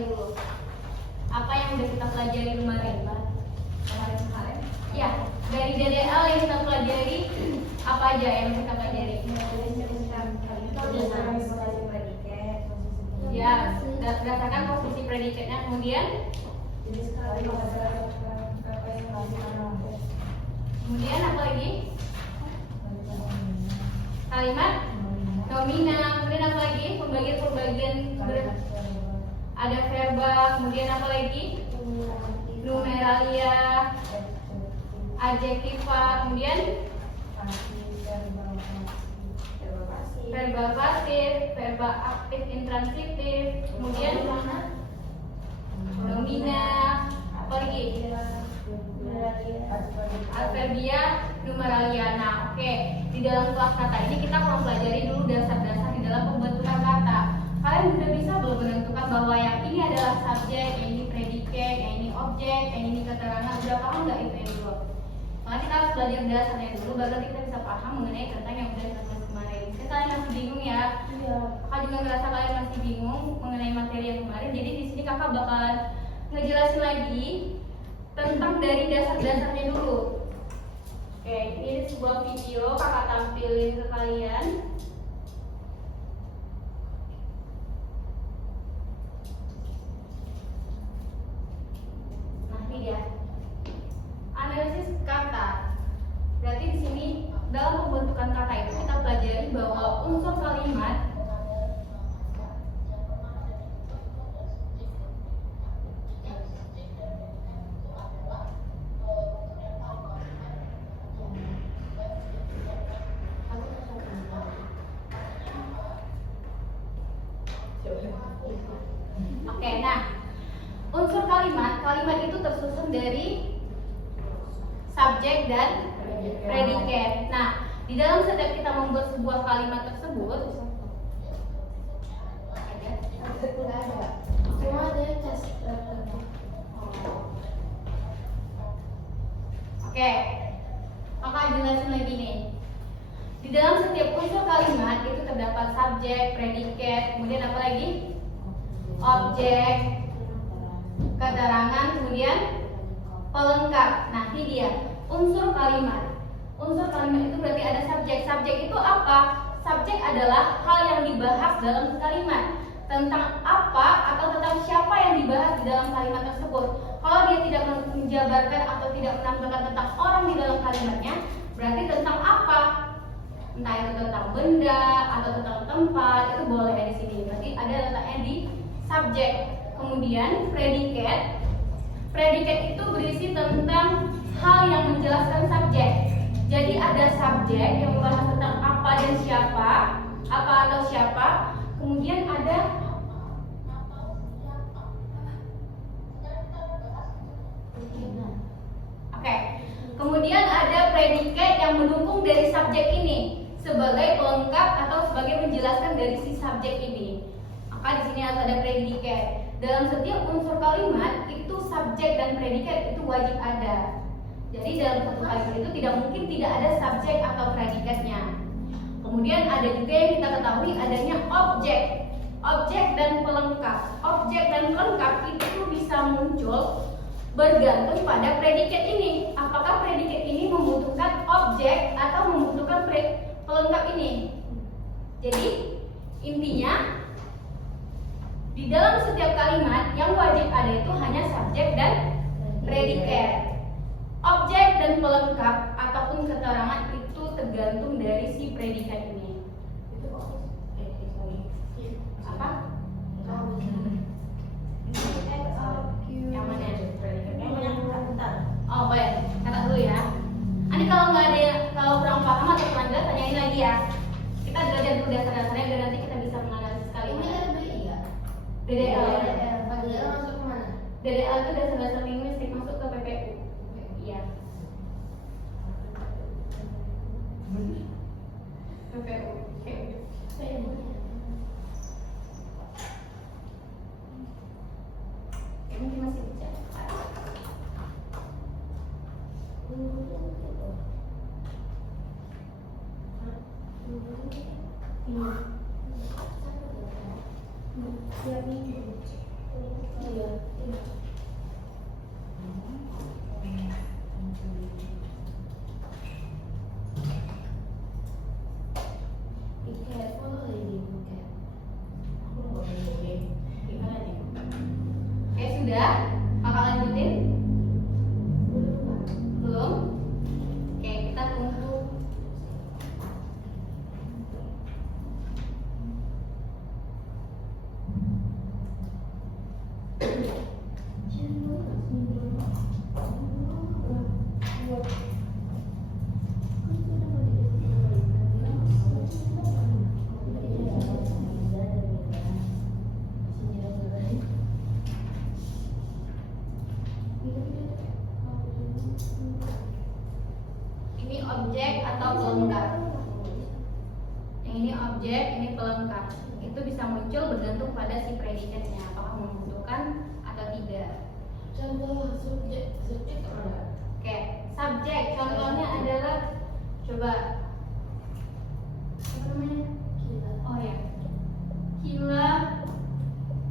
dulu. Apa yang udah kita pelajari kemarin? Ya, dari DDL yang kita pelajari apa aja yang kita pelajari? Ya, berdasarkan posisi predikatnya. Kemudian apa lagi? Kalimat nomina. Kemudian apa lagi? Pembagian ada verba. Kemudian apa lagi? Numeralia, adjektiva. Kemudian verba pasif, verba aktif intransitif. Kemudian nomina. Apa lagi? Adverbia, numeralia. Nah, oke. Di dalam kelas kata ini kita akan pelajari dulu dasar-dasar di dalam pembentukan kata. Kalian sudah bisa belum menentukan bahwa yang ini adalah subjek, yang ini predikat, yang ini objek, yang ini keterangan? Udah paham nggak itu yang dulu? Maka kita harus belajar dasarnya dulu, baru nanti kita bisa paham mengenai tentang yang udah kita bahas kemarin. Kalian masih bingung ya? Iya. Kakak juga ngerasa kalian masih bingung mengenai materi yang kemarin. Jadi di sini kakak bakalan ngejelasin lagi tentang dari dasar-dasarnya dulu. Oke, ini sebuah video kakak tampilin ke kalian. Nah, ini dia. Analisis kata. Berarti di sini dalam pembentukan kata itu kita pelajari bahwa unsur kalimat unsur kalimat itu tersusun dari subjek dan predikat. Nah, di dalam setiap kita membuat sebuah kalimat tersebut Oke, maka jelasin lagi nih. Di dalam setiap unsur kalimat itu terdapat subjek, predikat, kemudian apa lagi? Objek, keterangan, kemudian pelengkap. Nah, ini dia unsur kalimat. Unsur kalimat itu berarti ada subjek. Subjek itu apa? Subjek adalah hal yang dibahas dalam kalimat. Tentang apa atau tentang siapa yang dibahas di dalam kalimat tersebut. Kalau dia tidak menjabarkan atau tidak menampilkan tentang orang di dalam kalimatnya, berarti tentang apa? Entah itu tentang benda atau tentang tempat, itu boleh di sini. Berarti ada letaknya di subjek. Kemudian predikat. Predikat itu berisi tentang hal yang menjelaskan subjek. Jadi ada subjek yang membahas tentang apa dan siapa, apa atau siapa. Kemudian ada kemudian ada predikat yang mendukung dari subjek ini sebagai pelengkap atau sebagai menjelaskan dari si subjek ini. Maka di sini harus ada predikat. Dalam setiap unsur kalimat itu subjek dan predikat itu wajib ada. Jadi dalam satu kalimat itu tidak mungkin tidak ada subjek atau predikatnya. Kemudian ada juga yang kita ketahui adanya objek. Objek dan pelengkap. Objek dan pelengkap itu bisa muncul bergantung pada predikat ini. Apakah predikat ini membutuhkan objek atau membutuhkan pelengkap ini? Jadi intinya di dalam setiap kalimat yang wajib ada itu hanya subjek dan predikat. Objek dan pelengkap ataupun keterangan itu tergantung dari si predikat ini. Apa? Yang mana? Oh baik, kata dulu ya. Nanti kalau nggak ada, kalau kurang paham atau kurang jelas tanyain lagi ya. Kita belajar dulu dasar-dasarnya biar nanti kita bisa menganalisis kalimat. DDL. DDL masuk ke mana? DDL itu dasar-dasar linguistik, masuk ke PPU. Iya. PPU. Ini masih bicara. Oke, sudah? Kakak lanjutin? Belum? Oke, kita tunggu. Ini objek atau pelengkap? Yang ini objek, ini pelengkap. Itu bisa muncul bergantung pada si predikatnya, apakah membutuhkan atau tidak. Contoh subjek ada. Oke, subjek contohnya adalah coba apa namanya? Oh ya, Kila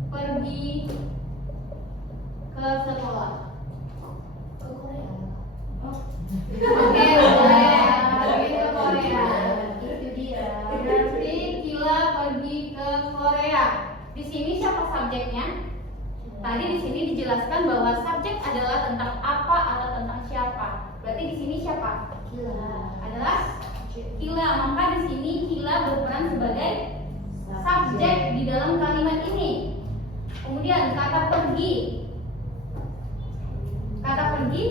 pergi ke sekolah. Ke Korea. Oh. Oke, boleh. Pergi ke Korea. Itu dia. Berarti Kila pergi ke Korea. Di sini siapa subjeknya? Tadi di sini dijelaskan bahwa subjek adalah tentang apa atau tentang siapa. Berarti di sini siapa? Adalah Kila. Maka di sini Kila berperan sebagai subjek di dalam kalimat ini. Kemudian kata pergi. Kata pergi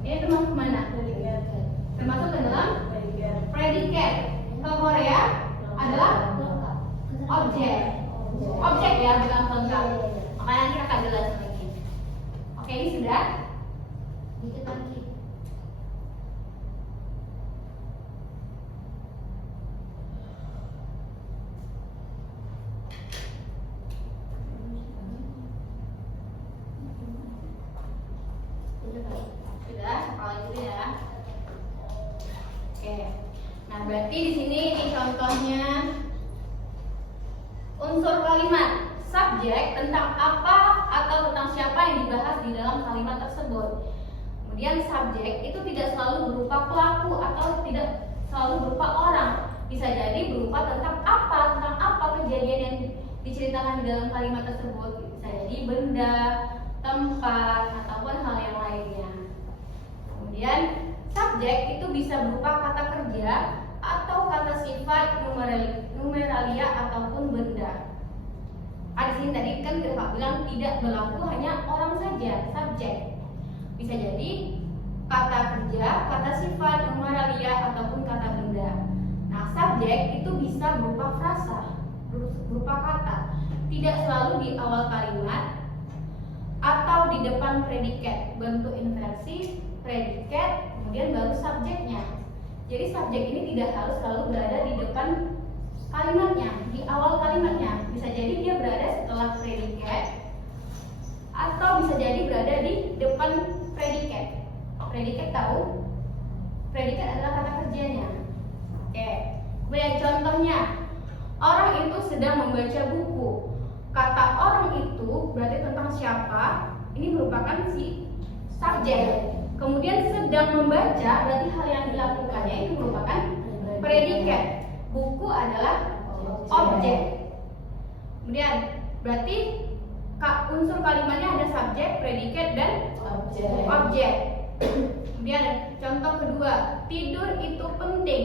ini termasuk mana? Termasuk ke dalam predikat. Ke Korea adalah objek. Objek ya, bukan pelengkap. Makanya nanti akan jelasin lagi. Oke, ini sudah. Dikit lagi. Sudah, kalau itu ya. Oke. Nah, berarti di sini ini contohnya unsur kalimat. Subjek tentang apa atau tentang siapa yang dibahas di dalam kalimat tersebut. Kemudian subjek itu tidak selalu berupa pelaku atau tidak selalu berupa orang. Bisa jadi berupa tentang apa kejadian yang diceritakan di dalam kalimat tersebut. Bisa jadi benda, tempat, ataupun hal yang lainnya. Kemudian subjek itu bisa berupa kata kerja atau kata sifat, numeralia ataupun benda. Di sini tadi kan kita bilang tidak berlaku hanya orang saja, subjek. Bisa jadi kata kerja, kata sifat, numeralia ataupun kata benda. Nah, subjek itu bisa berupa frasa, berupa kata. Tidak selalu di awal kalimat atau di depan predikat, bentuk inversi, predikat, kemudian baru subjeknya. Jadi subjek ini tidak harus selalu berada di depan kalimatnya, di awal kalimatnya. Bisa jadi dia berada setelah predikat atau bisa jadi berada di depan predikat. Predikat tahu? Predikat adalah kata kerjanya. Oke. Kemudian contohnya, orang itu sedang membaca buku. Kata orang itu berarti tentang siapa? Ini merupakan si subjek. Kemudian sedang membaca berarti hal yang dilakukannya itu merupakan predikat. Buku adalah objek. Kemudian berarti unsur kalimatnya ada subjek, predikat, dan objek. Kemudian contoh kedua, tidur itu penting.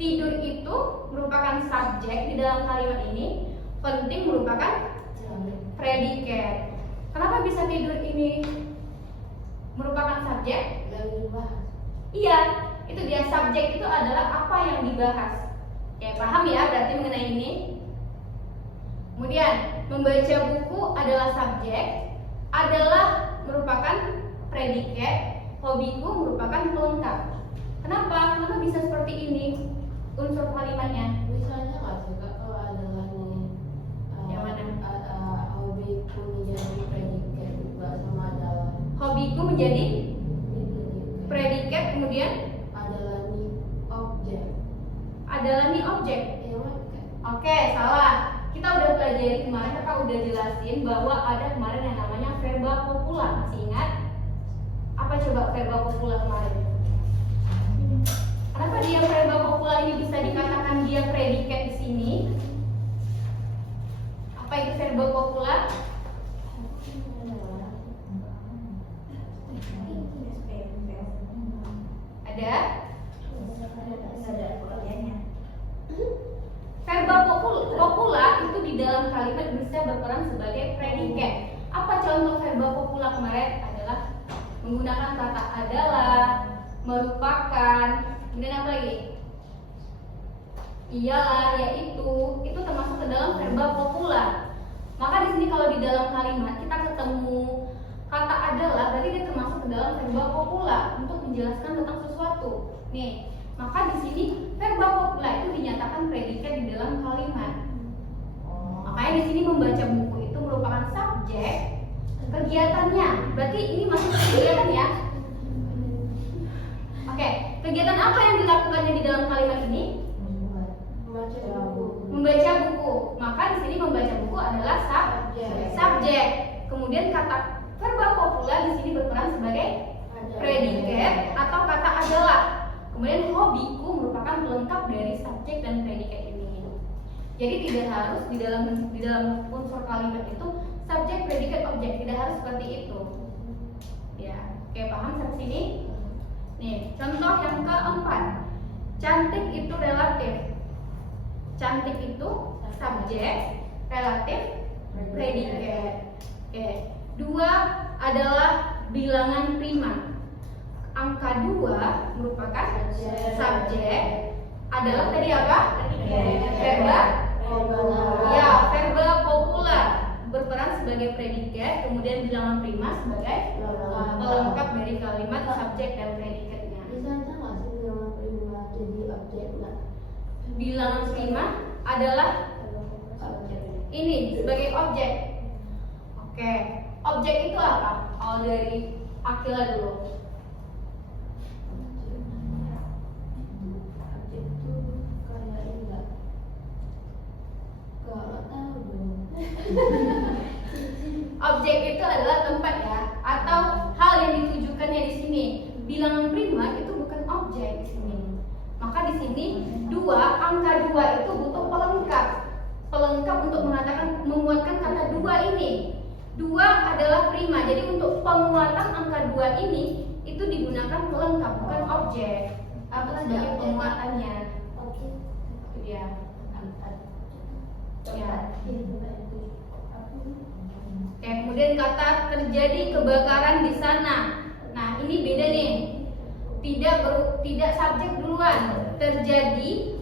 Tidur itu merupakan subjek di dalam kalimat ini. Penting merupakan predikat. Kenapa bisa tidur ini merupakan subjek? Iya, itu dia, subjek itu adalah apa yang dibahas. Oke, paham ya berarti mengenai ini? Kemudian membaca buku adalah subjek, adalah merupakan predikat, hobiku merupakan pelengkap. Kenapa? Kenapa bisa seperti ini unsur kalimatnya? Misalnya nggak sih Kak, kalau adalah nih Yang mana? hobiku menjadi predikat juga sama adalah Hobiku menjadi predikat, kemudian adalah nih objek. adalah nih objek. Oke, salah. Kita udah pelajari kemarin, kakak udah jelasin bahwa ada kemarin yang namanya verba popular. Masih ingat? Apa coba verba popular kemarin? Kenapa dia verba popular ini bisa dikatakan dia predikat di sini? Apa itu verba copula? Ada? Verba copula itu di dalam kalimat bisa berperan sebagai predikat. Apa contoh verba copula kemarin? Adalah menggunakan kata adalah, merupakan, kemudian apa lagi? Iyalah, yaitu, itu termasuk ke dalam verba copula. Maka di sini kalau di dalam kalimat kita ketemu kata adalah, berarti dia termasuk ke dalam verba copula untuk menjelaskan tentang sesuatu. Nih, maka di sini verba copula itu dinyatakan predikat di dalam kalimat. Makanya di sini membaca buku itu merupakan subjek kegiatannya. Berarti ini masuk ke kegiatan ya. Oke, kegiatan apa yang dilakukannya di dalam kalimat ini? Membaca buku. Maka di sini membaca buku adalah subjek. Kemudian kata verba copula di sini berperan sebagai predikat atau kata adalah. Kemudian hobiku merupakan pelengkap dari subjek dan predikat ini. Jadi tidak harus di dalam unsur kalimat itu subjek, predikat, objek, tidak harus seperti itu. Ya, oke, paham sampai sini? Nih, contoh yang keempat. Cantik itu relatif. Cantik itu subjek, relatif, predikat. Oke. Dua adalah bilangan prima. Angka 2 merupakan subjek, adalah tadi apa? Verba. Ya, verba copula berperan sebagai predikat, kemudian bilangan prima sebagai pelengkap dari kalimat subjek dan predikatnya. Bisa nggak sih bilangan prima jadi objek nggak? Bilangan prima adalah ini sebagai objek. Oke, objek itu apa? Kalau dari Akila dulu. Objek itu kayak ini nggak? Nggak tahu dong. Objek itu adalah tempat ya, atau hal yang ditujukannya di sini. Bilangan prima itu bukan objek di sini. Maka di sini angka 2 itu butuh pelengkap. Pelengkap untuk menguatkan kata 2 ini. 2 adalah prima. Jadi untuk penguatan angka 2 ini itu digunakan pelengkap, bukan objek. Apa sebagai penguatannya? Ya. Ya. Oke, kemudian kata terjadi kebakaran di sana. Nah, ini beda nih. Tidak subjek duluan. Terjadi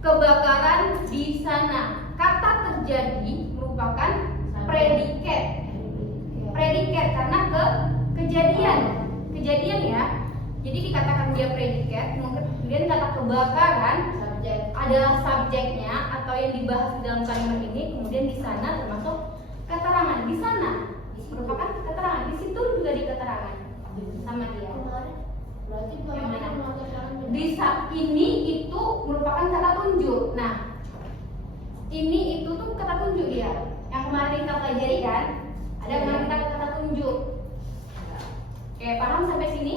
kebakaran di sana. Kata terjadi merupakan predikat. Predikat karena kejadian ya. Jadi dikatakan dia predikat, kemudian kata kebakaran adalah subjeknya atau yang dibahas di dalam kalimat ini, kemudian di sana termasuk keterangan. Di sana merupakan keterangan, di situ juga di keterangan sama dia. Berarti Yang mana? di Ini itu merupakan kata tunjuk. Nah, ini itu tuh kata tunjuk ya. Yang kemarin kita pelajari kan, ada kemarin kata tunjuk. Oke, paham sampai sini?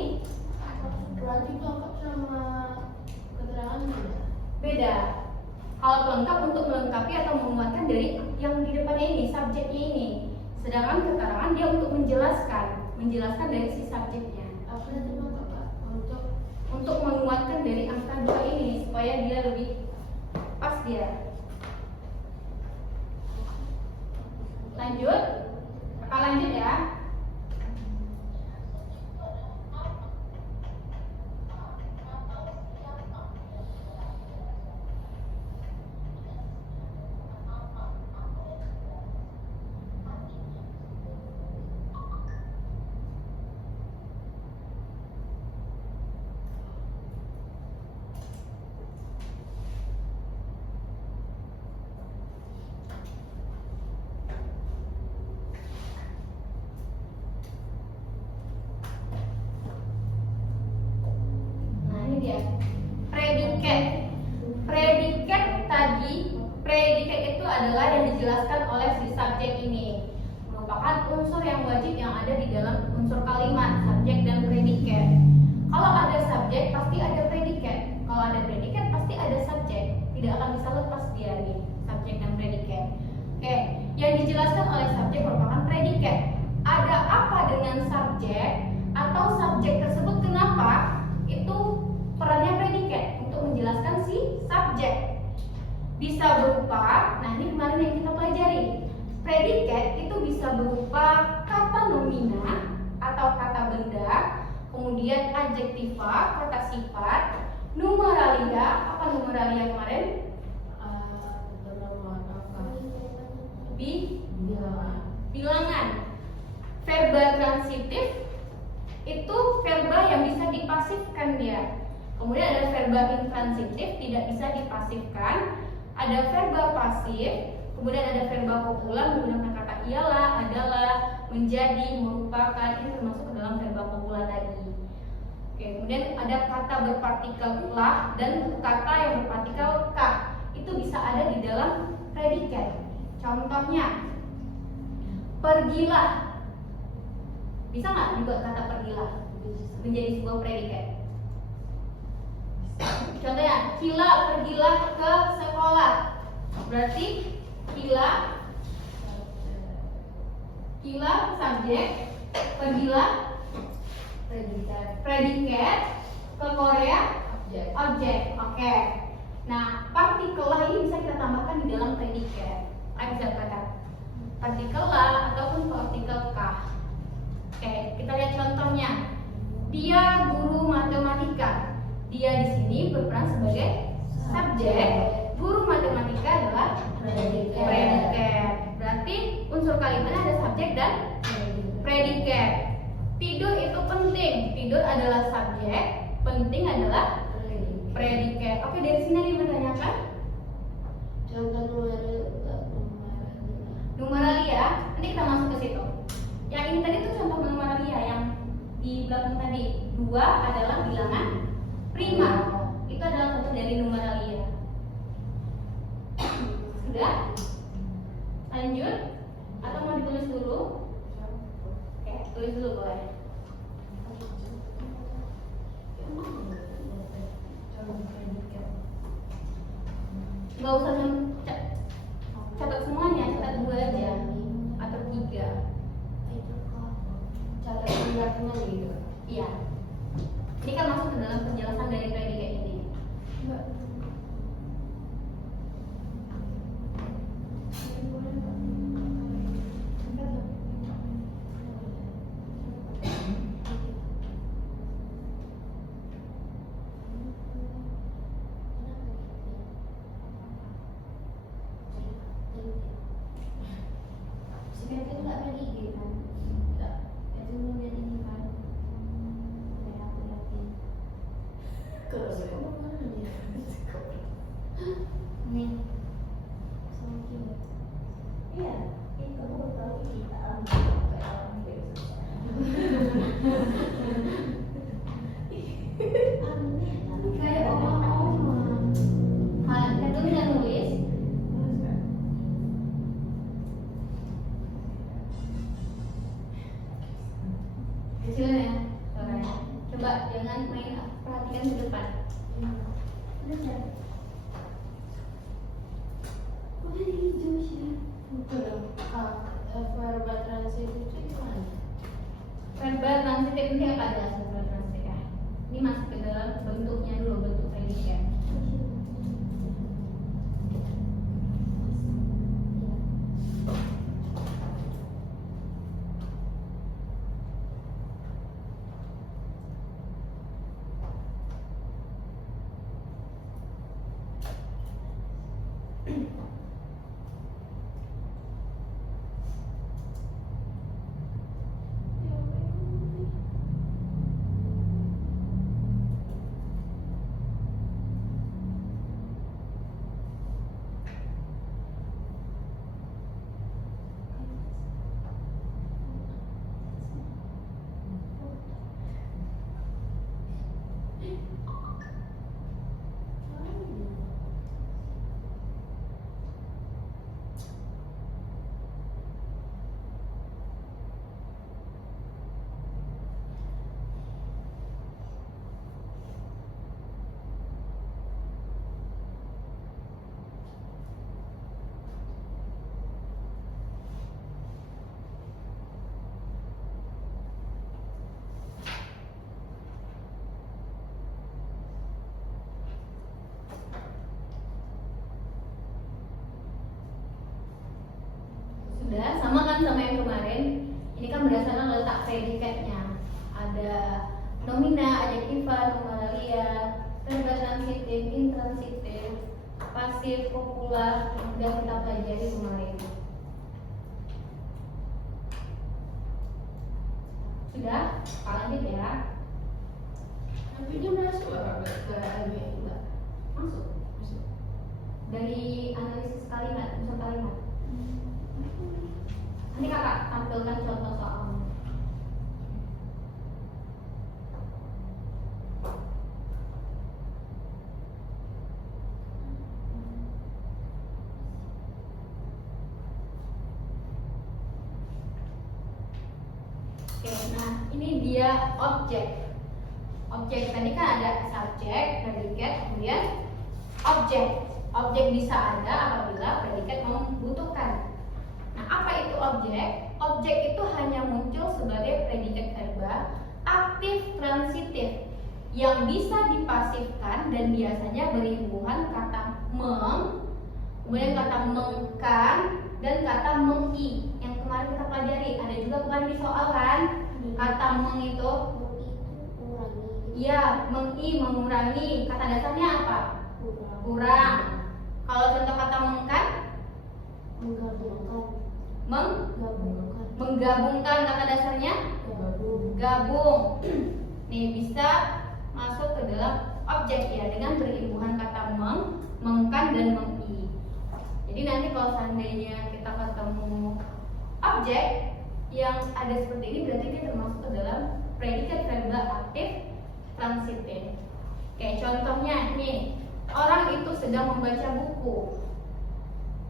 berarti pelengkap sama keterangan beda. Beda. Kalau pelengkap untuk melengkapi atau menguatkan dari yang di depannya ini, subjeknya ini. Sedangkan keterangan dia untuk menjelaskan dari si subjeknya. Apa nanti pelengkap Kak? Untuk menguatkan dari angka 2 ini supaya dia lebih pas dia. Lanjut. Kakak lanjut ya. Ya. Predikat. Predikat itu adalah yang dijelaskan oleh si subjek ini. Merupakan unsur yang wajib yang ada di dalam unsur kalimat, subjek dan predikat. Kalau ada subjek pasti ada predikat. Kalau ada predikat pasti ada subjek. Tidak akan bisa lepas dia nih, subjek dan predikat. Oke. Yang dijelaskan oleh subjek merupakan predikat. Ada apa dengan subjek atau subjek tersebut, kenapa? Itu perannya predikat untuk menjelaskan si subjek. Bisa berupa, nah ini kemarin yang kita pelajari. Predikat itu bisa berupa kata nomina atau kata benda, kemudian adjektiva, kata sifat, numeralia. Apa numeralia kemarin? Bilangan. Verba transitif itu verba yang bisa dipasifkan dia. Kemudian ada verba intransitif, tidak bisa dipasifkan. Ada verba pasif, kemudian ada verba kopulan menggunakan kata ialah, adalah, menjadi, merupakan. Ini termasuk ke dalam verba kopulan tadi. Oke, kemudian ada kata berpartikel lah dan kata yang berpartikel kah. Itu bisa ada di dalam predikat. Contohnya, pergilah. Bisa nggak dibuat kata pergilah menjadi sebuah predikat? Contohnya, Kila pergilah ke sekolah. Berarti Kila subjek, pergilah predikat, ke Korea objek. Oke. Nah, partikel lah ini bisa kita tambahkan di dalam predikat. Bisa kata partikel lah ataupun partikel kah. Oke, kita lihat contohnya. Dia guru matematika. Dia di sini berperan sebagai subjek. Guru matematika adalah predikat. Berarti unsur kalimatnya ada subjek dan predikat. Tidur itu penting. Tidur adalah subjek, penting adalah predikat. Oke, dari sini ada yang menanyakan? Contoh Numeralia. Nanti kita masuk ke situ. Yang ini tadi tuh contoh numeralia yang di belakang tadi. 2 adalah bilangan prima. Itu adalah contoh dari numeralia. Sudah? Lanjut? Atau mau ditulis dulu? Oke, tulis dulu boleh. Gak usah catat semuanya, catat 2 aja atau 3. Catat penjelasannya gitu. Iya. Ini kan masuk ke dalam penjelasan dari predikat ini. Sebenarnya nggak ada ide kan? Nggak. Itu namanya ini kan. Kayak aku yakin. Nih. Sama kita. Iya. Ini kamu tahu kita kayak omong-omong. Kita tulis dan nulis. Kecil ya suaranya. Coba jangan main, perhatikan ke depan. Udah hijau sih. Verba transitif itu gimana? Verba transitif ini apa adalah verba transitif ya? Ini masuk ke dalam bentuknya dulu, bentuk predikat. sambungan sama yang kemarin. Ini kan berdasarkan letak predikatnya. Ada nomina, adjektiva, nominalia, verba transitif, intransitif, pasif, kopular, yang sudah kita pelajari kemarin. Sudah? Lanjut ya. Tapi dia masuk ke LBM enggak? Masuk. Dari analisis kalimat, unsur kalimat. Nanti kakak tampilkan contoh soalnya. Oke, nah ini dia objek. Objek tadi kan ada subjek, predikat, kemudian objek. Objek bisa ada apabila predikat membutuhkan. Nah, apa itu objek? Objek itu hanya muncul sebagai predikat verba aktif transitif yang bisa dipasifkan dan biasanya berhubungan kata meng, kemudian kata mengkan, dan kata mengi yang kemarin kita pelajari. Ada juga kemarin di soal kan? Kata meng itu ya, mengi mengurangi. Kata dasarnya apa? Kurang. Kalau contoh kata mengkan? Menggabungkan. Kata dasarnya? Gabung. Nih bisa masuk ke dalam objek ya dengan berhubungan kata mengkan dan mengi. Jadi nanti kalau seandainya kita ketemu objek yang ada seperti ini, berarti dia termasuk ke dalam predikat verba aktif transitif. Kayak contohnya nih, orang itu sedang membaca buku.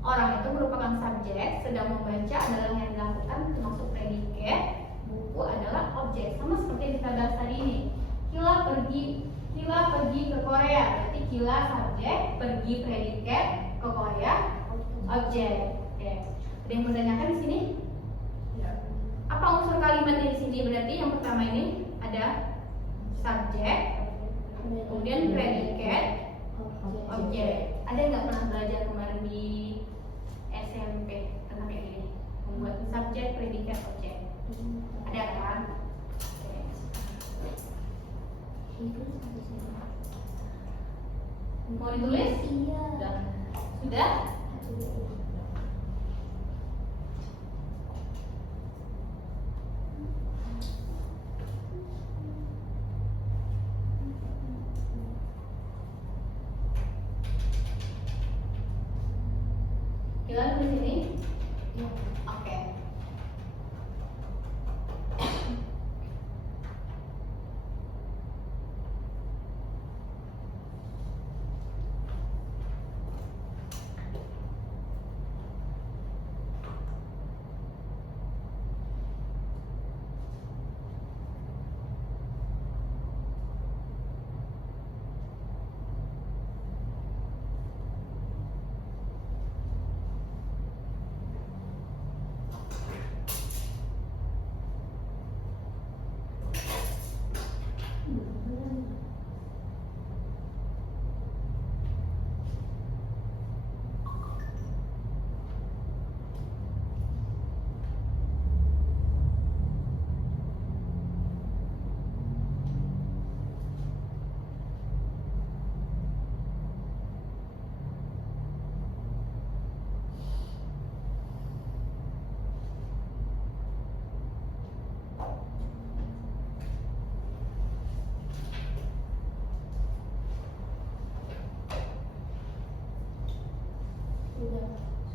Orang itu merupakan subjek, sedang membaca adalah yang dilakukan termasuk predikat, buku adalah objek. Sama seperti yang kita bahas tadi ini. Kila pergi ke Korea, berarti Kila subjek, pergi predikat, ke Korea objek. Oke. Ada yang menanyakan di sini? Apa unsur kalimatnya di sini? Berarti yang pertama ini ada subjek, kemudian predikat, objek. Ada yang nggak pernah belajar kemarin di SMP tentang kayak gini, membuat subjek, predikat, objek? Ada kan? Mau ditulis? Iya. Sudah? Gimana di sini? Oke.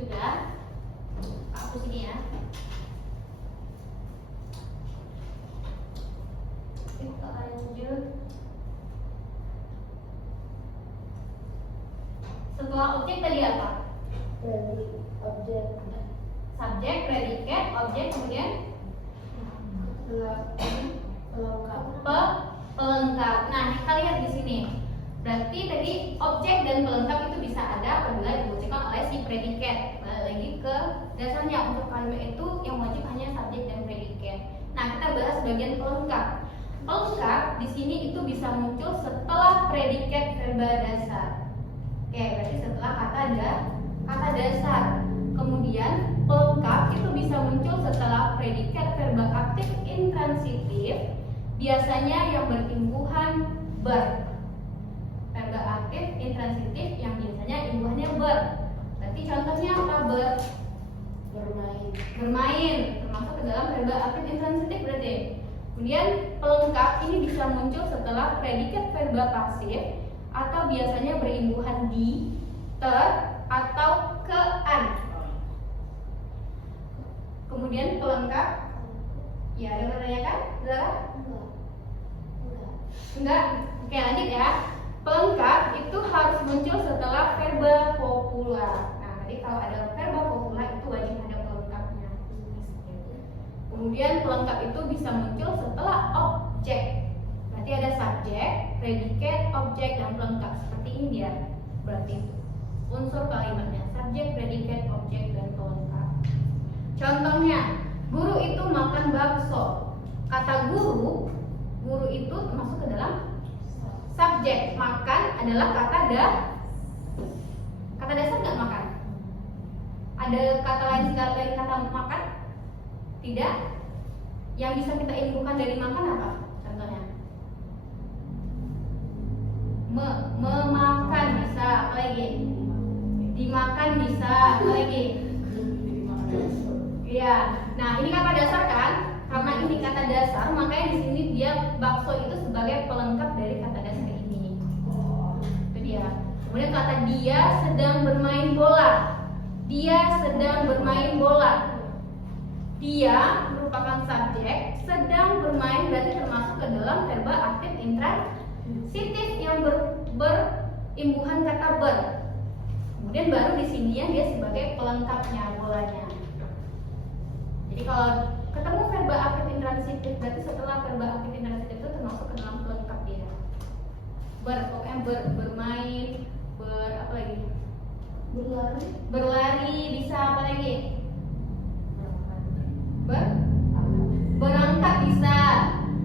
Sudah? Hapus ini ya. Kita lanjut. Setelah objek tadi apa? Objek. Subjek, predikat, objek, kemudian pelengkap. Nah, kita lihat di sini. Berarti tadi objek dan pelengkap itu bisa ada apabila diwujudkan oleh si predikat. Balik lagi ke dasarnya, untuk kalimat itu yang wajib hanya subjek dan predikat. Nah, kita bahas bagian pelengkap. Pelengkap di sini itu bisa muncul setelah predikat verba dasar. Oke, berarti setelah kata dasar. Kemudian pelengkap itu bisa muncul predikat verba aktif intransitif biasanya yang berimbuhan ber. Verba aktif intransitif yang biasanya imbuhannya ber. Berarti contohnya apa ber? Bermain termasuk ke dalam verba aktif intransitif berarti. Kemudian pelengkap ini bisa muncul setelah predikat verba pasif atau biasanya berimbuhan di, ter, atau ke an. Kemudian pelengkap, ya ada yang menanyakan? Zara? Enggak? Oke lanjut ya. Pelengkap itu harus muncul setelah verba copula. Nah tadi kalau ada verba copula itu wajib ada pelengkapnya. Kemudian pelengkap itu bisa muncul setelah objek. Berarti ada subjek, predikat, objek, dan pelengkap. Seperti ini dia. Berarti unsur kalimatnya subjek, predikat, objek, dan pelengkap. Contohnya, guru itu makan bakso. Kata guru itu termasuk ke dalam subjek. Makan adalah kata kata dasar nggak makan? Ada kata lain selain kata makan? Tidak. Yang bisa kita imbuhkan dari makan apa? Contohnya, memakan bisa, apa lagi? Dimakan bisa, apa lagi? Iya. Nah ini kata dasar kan? Karena ini kata dasar, makanya di sini dia bakso itu sebagai pelengkap dari kata dasar ini. Itu dia. Kemudian kata dia sedang bermain bola. Dia sedang bermain bola. Dia merupakan subjek, sedang bermain berarti termasuk ke dalam verba aktif intransitif yang berimbuhan kata ber. Kemudian baru di sini ya dia sebagai pelengkapnya bolanya. Jadi kalau ketemu verba aktif intransitif berarti setelah verba aktif intransitif itu termasuk ke dalam pelengkap dia. Pokoknya bermain, apa lagi? Berlari bisa, apa lagi? Berangkat bisa,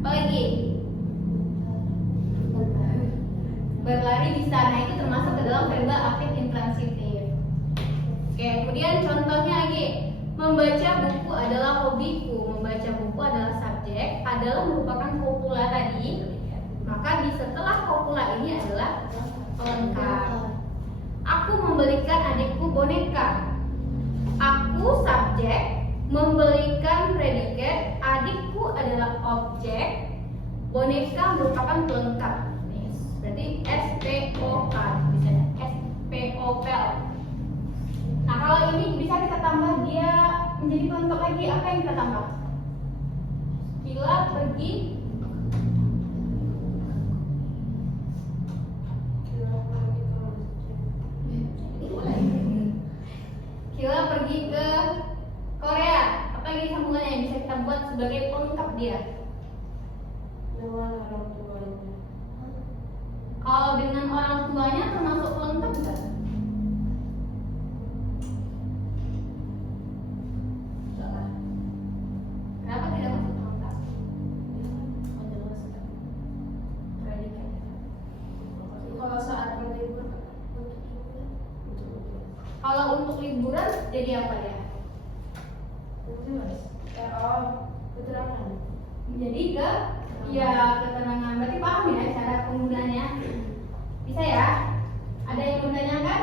apa lagi? Berlari bisa. Nah itu termasuk ke dalam verba aktif intransitif. Oke, kemudian contohnya lagi. Membaca buku adalah hobiku. Membaca buku adalah subjek, adalah merupakan copula tadi. Maka di setelah copula ini adalah pelengkap. Aku membelikan adikku boneka. Aku subjek, membelikan predikat, adikku adalah objek, boneka merupakan pelengkap. Berarti SPOK, misalnya SPOK. Nah kalau ini bisa kita tambah dia menjadi pelengkap lagi, apa yang kita tambah? Kila pergi ke Korea. Apa lagi sambungannya yang bisa kita buat sebagai pelengkap dia? Kalau dengan orang tuanya termasuk pelengkap enggak? Kenapa tidak masuk pelengkap? Predikat. Kalau saat berlibur Kalau untuk liburan jadi apa ya? keterangan. Jadi keterangan. Berarti paham ya cara penggunaannya? Bisa ya? Ada yang bertanyakan?